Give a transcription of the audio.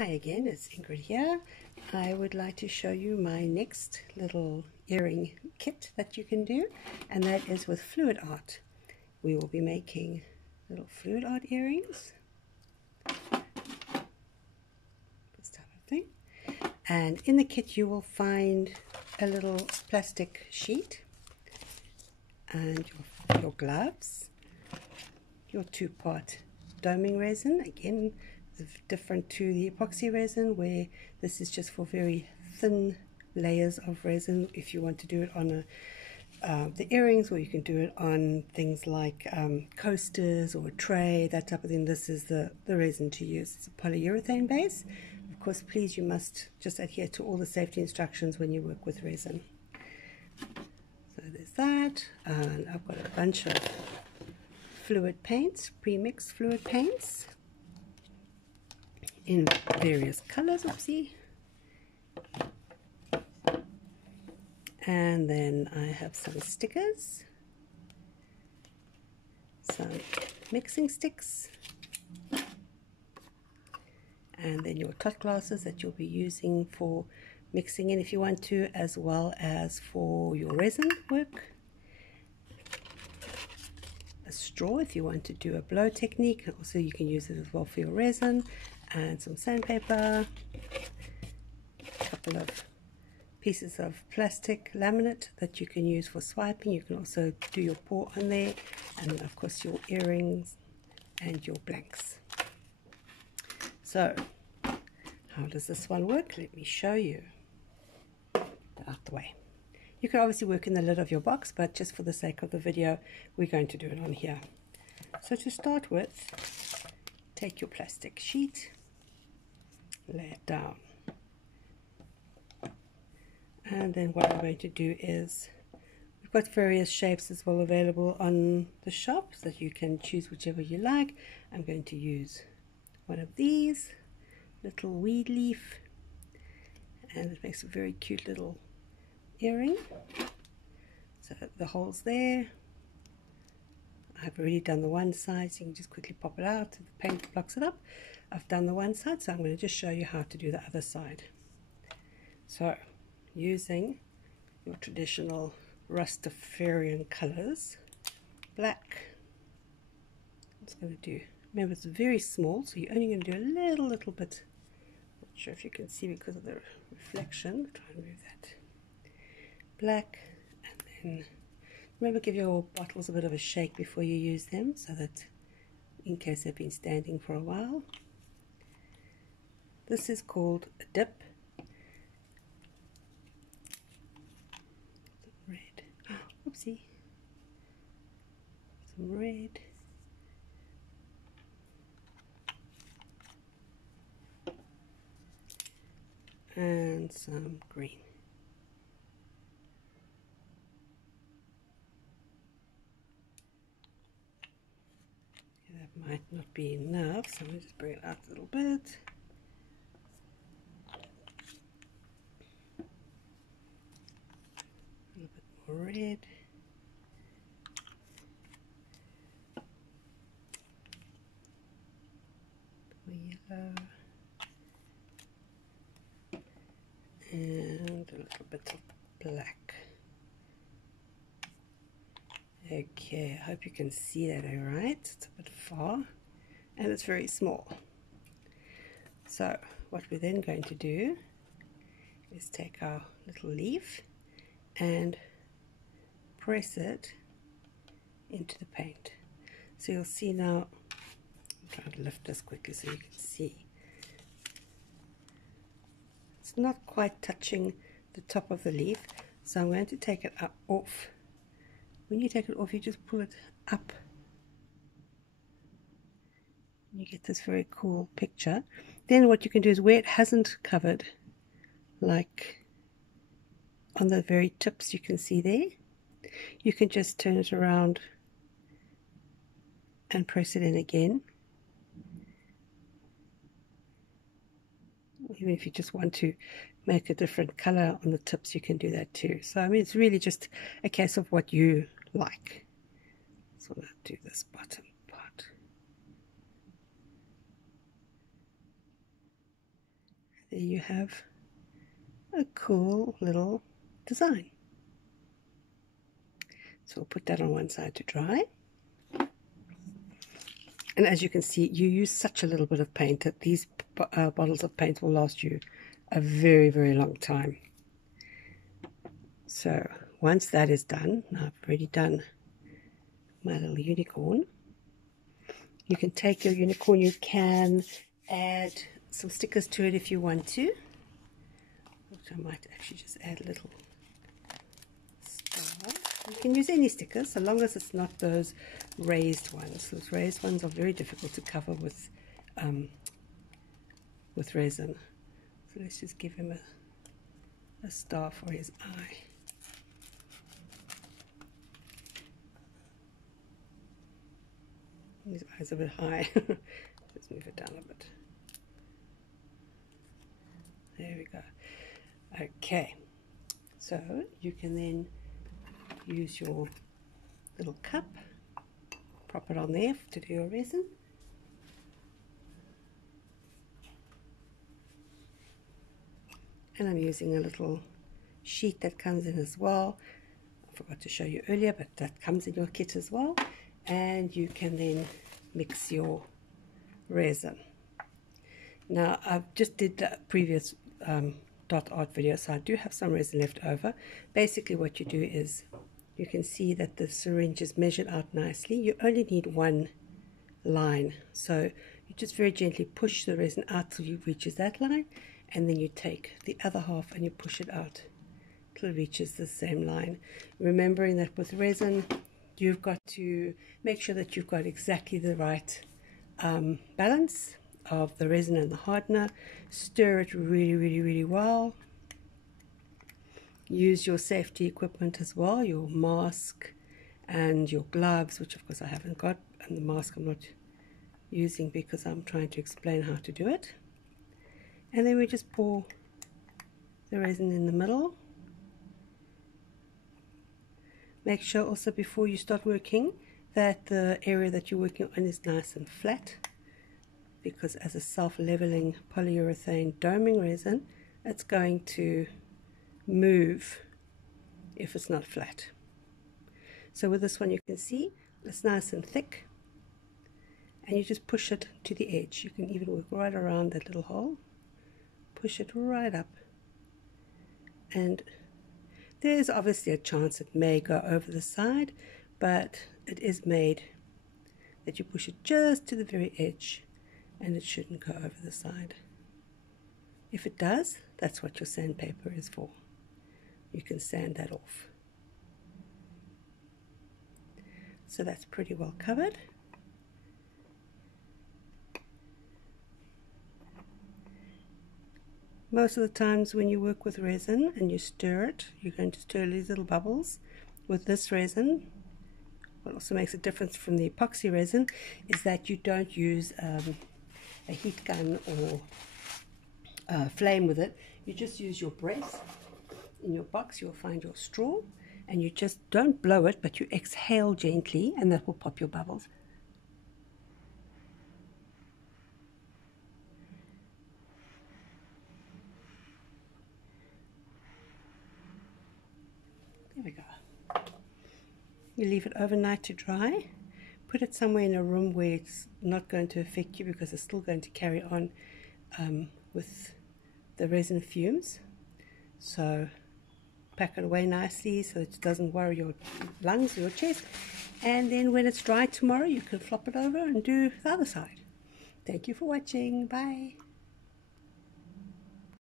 Hi again, it's Ingrid here. I would like to show you my next little earring kit that you can do, and that is with fluid art. We will be making little fluid art earrings, this type of thing. And in the kit you will find a little plastic sheet and your gloves, your two-part doming resin, again different to the epoxy resin, where this is just for very thin layers of resin. If you want to do it on the earrings, or you can do it on things like coasters or a tray, that type of thing, this is the resin to use. It's a polyurethane base. Of course, please, you must just adhere to all the safety instructions when you work with resin. So there's that, and I've got a bunch of fluid paints, pre-mixed fluid paints in various colors, oopsie. And then I have some stickers, some mixing sticks, and then your tot glasses that you'll be using for mixing in if you want to, as well as for your resin work. A straw if you want to do a blow technique, also you can use it as well for your resin, and some sandpaper, a couple of pieces of plastic laminate that you can use for swiping. You can also do your paw on there, and then of course your earrings and your blanks. So how does this one work? Let me show you. Out the way. You can obviously work in the lid of your box, but just for the sake of the video we're going to do it on here. So to start with, take your plastic sheet, lay it down, and then what I'm going to do is, we've got various shapes as well available on the shop, so that you can choose whichever you like. I'm going to use one of these, little weed leaf, and it makes a very cute little earring. So the holes there, I've already done the one side, so you can just quickly pop it out. The paint blocks it up. I've done the one side, so I'm going to just show you how to do the other side. So using your traditional Rastafarian colors, black, I'm just going to do, remember it's very small, so you're only going to do a little bit. Not sure if you can see because of the reflection. Try and move that. Black, and then remember, give your bottles a bit of a shake before you use them, so that in case they've been standing for a while. This is called a dip. Some red. Oh, oopsie. Some red. And some green. That might not be enough, so I'm going to just bring it out a little bit. A little bit more red. Yellow. And a little bit of black. Okay, I hope you can see that all right. It's a bit far and it's very small. So what we're then going to do is take our little leaf and press it into the paint. So you'll see now, I'm trying to lift this quickly so you can see. It's not quite touching the top of the leaf, so I'm going to take it off. When you take it off, you just pull it up. You get this very cool picture. Then what you can do is, where it hasn't covered, like on the very tips you can see there, you can just turn it around and press it in again. Even if you just want to make a different color on the tips, you can do that too. So I mean, it's really just a case of what you like. So I'll do this bottom part. there you have a cool little design. So we'll put that on one side to dry. And as you can see, you use such a little bit of paint that these bottles of paint will last you a very, very long time. So once that is done, I've already done my little unicorn. You can take your unicorn, you can add some stickers to it if you want to. Which I might actually just add a little star. You can use any stickers, so long as it's not those raised ones. Those raised ones are very difficult to cover with resin. So let's just give him a star for his eye. His eye's a bit high. Let's move it down a bit. There we go. Okay, so you can then use your little cup, prop it on there to do your resin. And I'm using a little sheet that comes in as well. I forgot to show you earlier, but that comes in your kit as well. And you can then mix your resin. Now I've just did the previous dot art video, so I do have some resin left over. Basically what you do is, you can see that the syringe is measured out nicely. You only need one line, so you just very gently push the resin out till it reaches that line, and then you take the other half and you push it out till it reaches the same line. Remembering that with resin, you've got to make sure that you've got exactly the right balance of the resin and the hardener. Stir it really, really, really well. Use your safety equipment as well, your mask and your gloves, which of course I haven't got, and the mask I'm not using because I'm trying to explain how to do it. And then we just pour the resin in the middle. Make sure also before you start working that the area that you're working on is nice and flat, because as a self-leveling polyurethane doming resin, it's going to move if it's not flat. So with this one you can see it's nice and thick, and you just push it to the edge. You can even work right around that little hole, push it right up, and there's obviously a chance it may go over the side, but it is made that you push it just to the very edge and it shouldn't go over the side. If it does, that's what your sandpaper is for. You can sand that off. So that's pretty well covered. Most of the times when you work with resin and you stir it, you're going to stir these little bubbles. With this resin, what also makes a difference from the epoxy resin is that you don't use a heat gun or flame with it. You just use your breath. In your box you'll find your straw, and you just don't blow it, but you exhale gently, and that will pop your bubbles. There we go. You leave it overnight to dry. Put it somewhere in a room where it's not going to affect you, because it's still going to carry on with the resin fumes. So pack it away nicely so it doesn't worry your lungs or your chest. And then when it's dry tomorrow, you can flop it over and do the other side. Thank you for watching. Bye.